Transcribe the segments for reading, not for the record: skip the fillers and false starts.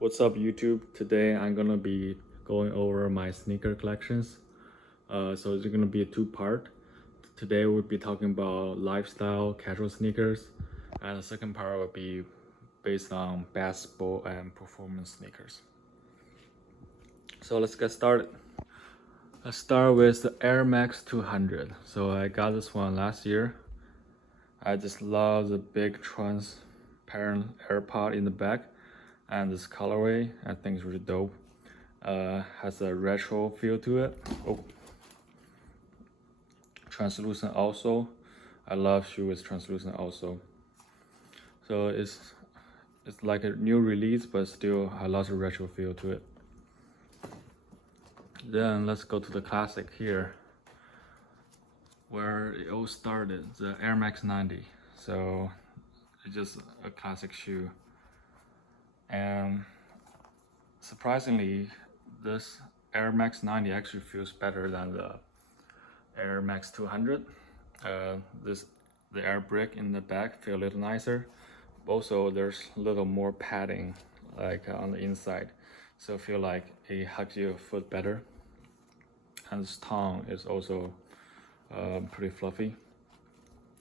What's up YouTube? Today I'm gonna be going over my sneaker collections. So it's gonna be a two-part. Today we'll be talking about lifestyle casual sneakers, and the second part will be based on basketball and performance sneakers. So let's get started. Let's start with the Air Max 200. So I got this one last year. I just love the big transparent AirPod in the back, and this colorway I think is really dope. Has a retro feel to it. Oh, translucent also. I love shoe with translucent also. So it's like a new release, but still has lots of retro feel to it. Then let's go to the classic here, where it all started, the Air Max 90. So it's just a classic shoe. And surprisingly, this Air Max 90 actually feels better than the Air Max 200. The air brick in the back feel a little nicer. Also, there's a little more padding like on the inside, so I feel like it hugs your foot better. And this tongue is also pretty fluffy.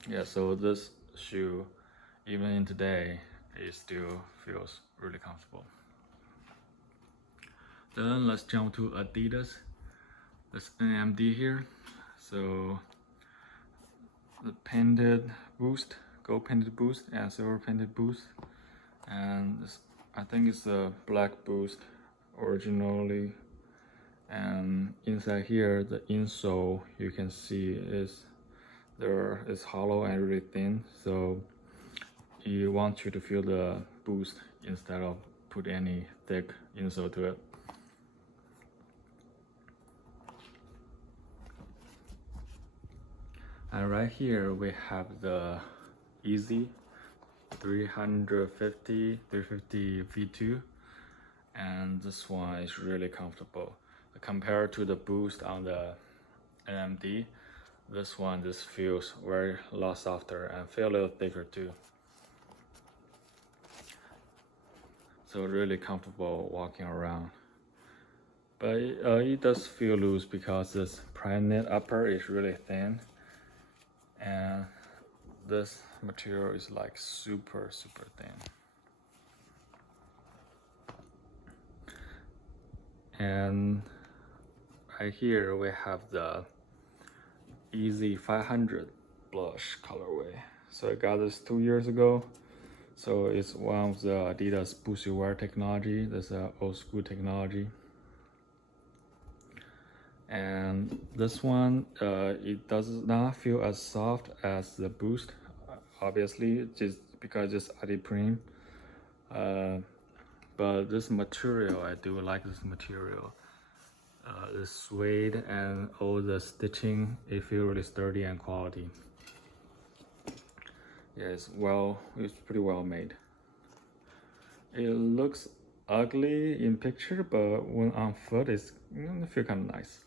Yeah, so this shoe, even in today, it still feels really comfortable. Then let's jump to Adidas. This NMD here. So the painted boost, gold painted boost and silver painted boost. And this, I think it's a black boost originally. And inside here, the insole you can see is hollow and really thin. So you want you to feel the boost instead of put any thick insole to it. And right here we have the Yeezy 350 V2, and this one is really comfortable. Compared to the boost on the NMD, this one just feels a lot softer and feel a little thicker too. So really comfortable walking around. But it does feel loose because this prime knit upper is really thin, and this material is like super thin. And right here we have the Yeezy 500 blush colorway. So I got this 2 years ago. So it's one of the Adidas boosted wear technology. That's an old school technology. And this one, it does not feel as soft as the boost, obviously, just because it's adiprene. But this material, I do like this material. The suede and all the stitching, it feels really sturdy and quality. Yeah, it's pretty well made. It looks ugly in picture, but when on foot, it feels kind of nice.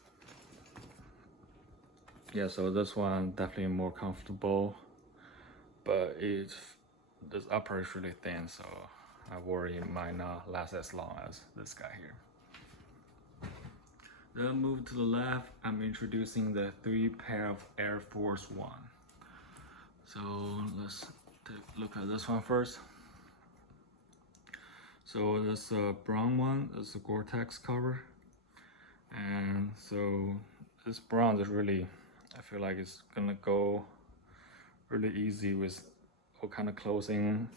Yeah, so this one definitely more comfortable, but this upper is really thin, so I worry it might not last as long as this guy here. Then move to the left, I'm introducing the 3 pair of Air Force One. So let's take a look at this one first. So this brown one is a Gore-Tex cover, and so this brown is really, I feel like it's gonna go really easy with all kind of clothing,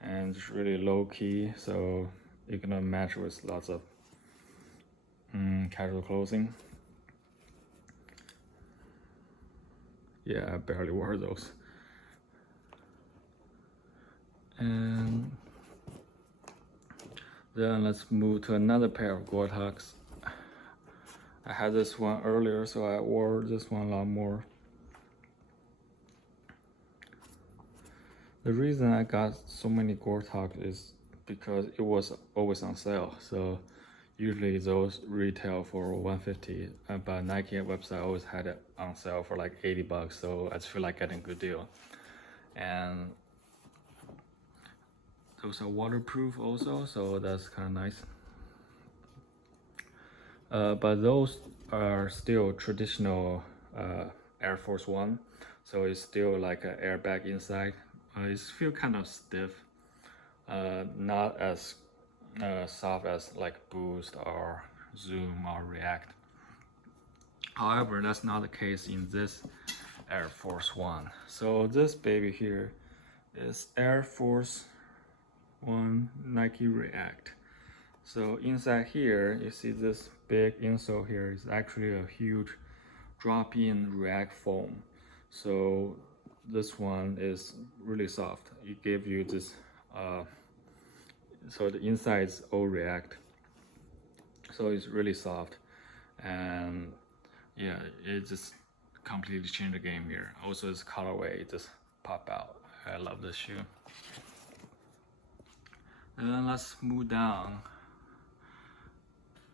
and just really low key, so you're gonna match with lots of casual clothing. Yeah, I barely wear those. And then let's move to another pair of Gore-Tex. I had this one earlier, so I wore this one a lot more. The reason I got so many Gore-Tex is because it was always on sale. So usually those retail for $150, but Nike website always had it on sale for like $80. So I just feel like getting a good deal. And those are waterproof also, so that's kind of nice. But those are still traditional Air Force One, so it's still like an airbag inside. It feels kind of stiff, not as soft as like Boost or Zoom or React. However, that's not the case in this Air Force One. So this baby here is Air Force One Nike React. So inside here, you see this big insole here is actually a huge drop-in React foam. So this one is really soft. It gives you this, so the inside is all React. So it's really soft, and yeah, it just completely changed the game here. Also, this colorway just pop out. I love this shoe. And then let's move down.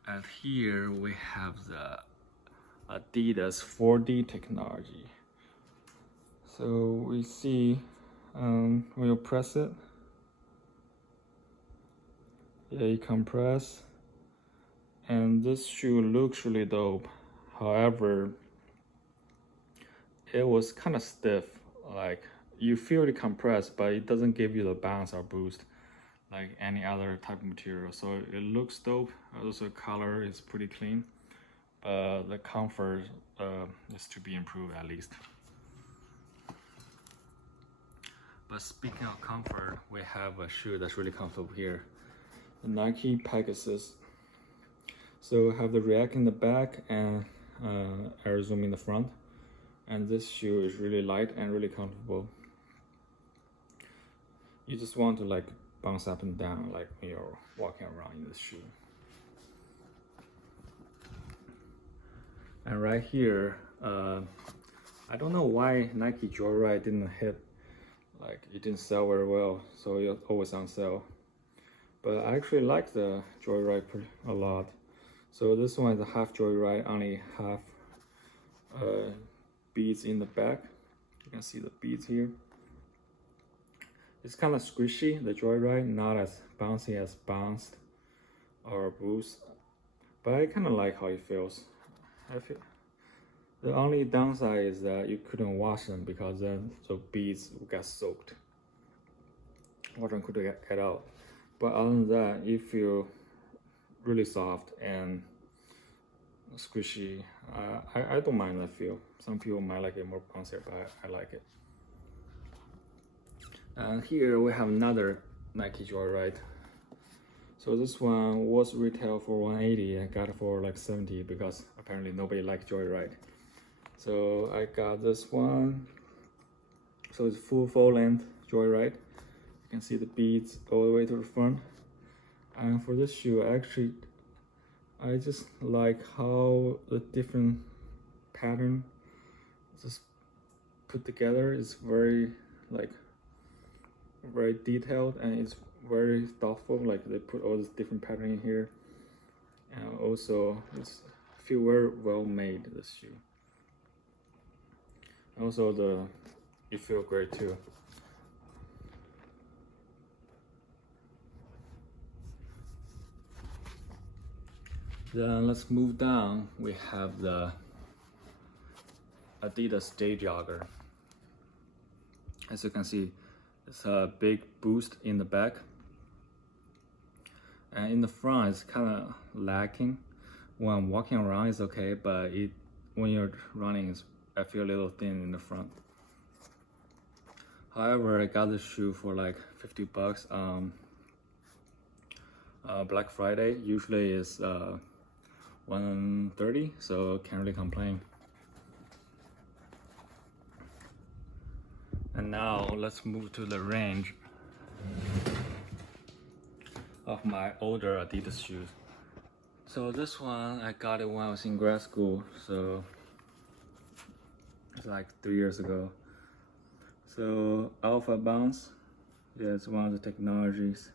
And here we have the Adidas 4D technology. So we see when you press it, yeah, you compress, and this shoe looks really dope. However, it was kind of stiff. Like you feel it compressed, but it doesn't give you the bounce or boost like any other type of material. So it looks dope. Also, color is pretty clean, but the comfort is to be improved at least. But speaking of comfort, we have a shoe that's really comfortable here, the Nike Pegasus. So we have the React in the back and Air Zoom in the front, and this shoe is really light and really comfortable. You just want to like bounce up and down like when you're walking around in this shoe. And right here, I don't know why Nike Joyride didn't hit, like it didn't sell very well, so it's always on sale. But I actually like the Joyride a lot. So this one is a half Joyride, only half beads in the back. You can see the beads here. It's kind of squishy, the Joyride, not as bouncy as Bounced or Boost, but I kind of like how it feels. The only downside is that you couldn't wash them because then the beads got soaked. Water couldn't get out. But other than that, it feels really soft and squishy. I don't mind that feel. Some people might like it more bouncy, but I like it. And here we have another Nike Joyride. So this one was retail for 180. I got it for like 70 because apparently nobody likes Joyride. So I got this one. So it's full length Joyride. You can see the beads all the way to the front. And for this shoe, actually, I just like how the different pattern just put together is very detailed, and it's very thoughtful. Like they put all this different pattern in here, and also it's feel very well made, this shoe. Also it feels great too. Then let's move down. We have the Adidas Day Jogger. As you can see, it's a big boost in the back, and in the front it's kind of lacking. When I'm walking around it's okay, but when you're running, I feel a little thin in the front. However, I got this shoe for like 50 bucks on Black Friday. Usually it's 130, so can't really complain. And now let's move to the range of my older Adidas shoes. So this one, I got it when I was in grad school, so it's like 3 years ago. So Alpha Bounce, yeah, it's one of the technologies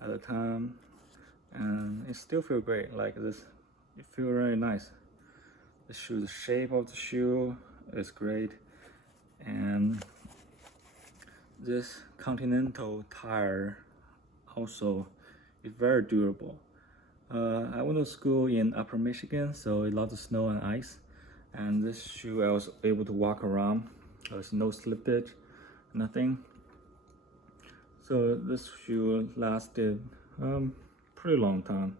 at the time, and it still feels great. Like this, it feels really nice. The shape of the shoe is great, and this Continental tire Also, it's very durable. I went to school in Upper Michigan, so a lot of snow and ice. And this shoe I was able to walk around. There's no slippage, nothing. So this shoe lasted pretty long time.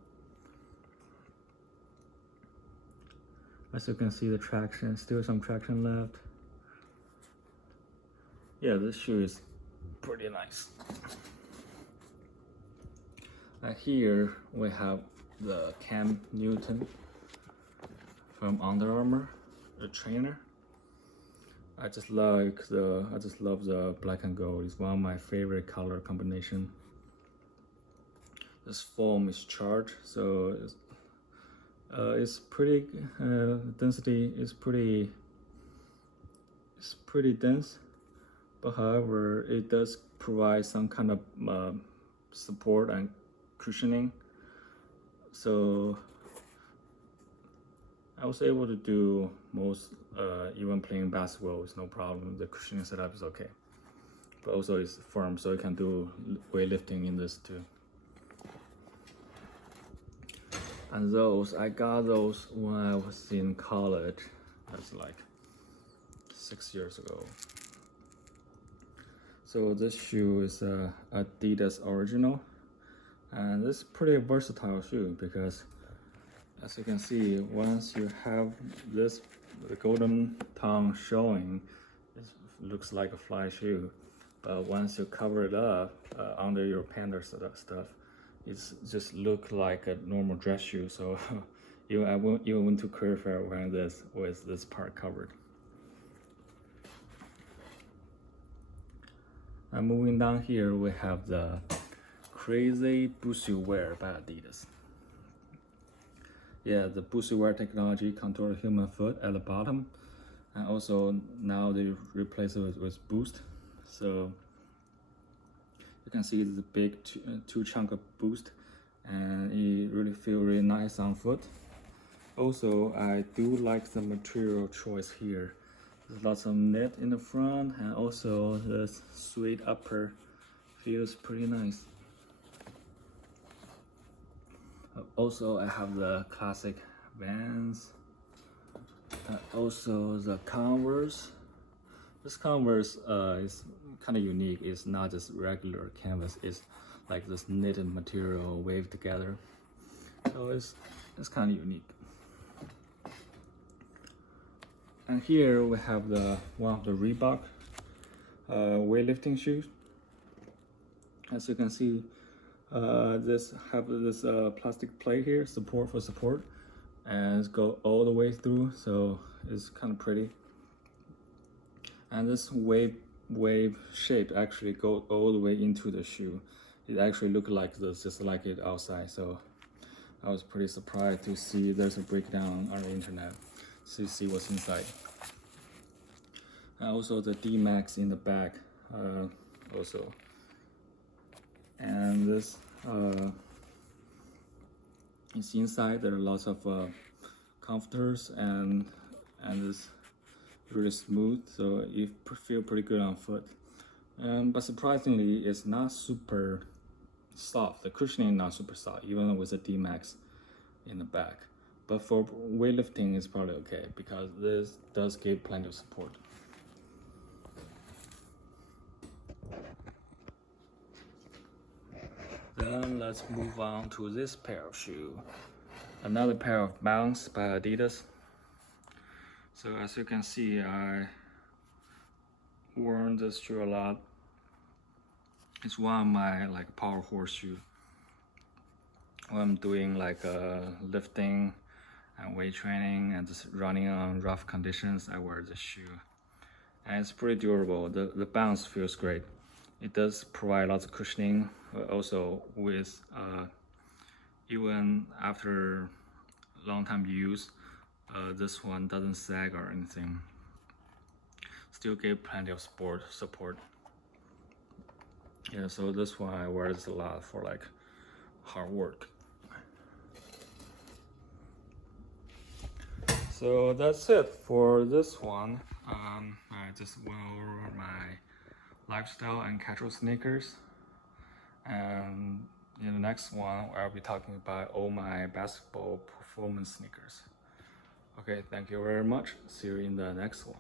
As you can see, the traction, still some traction left. Yeah, this shoe is pretty nice. And here we have the Cam Newton from Under Armour, the trainer. I just love the black and gold. It's one of my favorite color combination. This foam is charged, so it's pretty density is pretty dense, but however it does provide some kind of support and cushioning. So I was able to do most, even playing basketball with no problem. The cushioning setup is okay, but also it's firm, so you can do weightlifting in this too. And those, I got those when I was in college. That's like 6 years ago. So this shoe is a Adidas original, and this is pretty versatile shoe because, as you can see, once you have this, the golden tongue showing, it looks like a fly shoe. But once you cover it up under your panda stuff, it's just look like a normal dress shoe. So I went to career fair wearing this with this part covered. And moving down here, we have the Crazy Boosie Wear by Adidas. Yeah, the Boosie Wear technology contour human foot at the bottom, and also now they replace it with Boost. So you can see it's a big two chunk of Boost, and it really feels really nice on foot. Also, I do like the material choice here. There's lots of knit in the front, and also the suede upper feels pretty nice. Also, I have the classic Vans, also the Converse. This Converse is kind of unique. It's not just regular canvas. It's like this knitted material waved together. So it's kind of unique. And here we have one of the Reebok weightlifting shoes. As you can see, this plastic plate here, support, and it's go all the way through, so it's kind of pretty. And this wave shape actually goes all the way into the shoe. It actually looks like this, just like it outside. So I was pretty surprised to see there's a breakdown on the internet to see what's inside. And also the D-Max in the back, also. And this is inside. There are lots of comforters, and this really smooth, so you feel pretty good on foot. But surprisingly, it's not super soft. The cushioning is not super soft, even with the D-Max in the back. But for weightlifting, it's probably okay because this does give plenty of support. Then let's move on to this pair of shoes. Another pair of Bounce by Adidas. So as you can see, I worn this shoe a lot. It's one of my like power horse shoe. When I'm doing like lifting and weight training and just running on rough conditions, I wear this shoe. And it's pretty durable. The bounce feels great. It does provide lots of cushioning, also with even after long time use, this one doesn't sag or anything. Still give plenty of support. Yeah, so this one I wear this a lot for like hard work. So that's it for this one. I just went over my lifestyle and casual sneakers. And in the next one, I'll be talking about all my basketball performance sneakers. Okay, thank you very much. See you in the next one.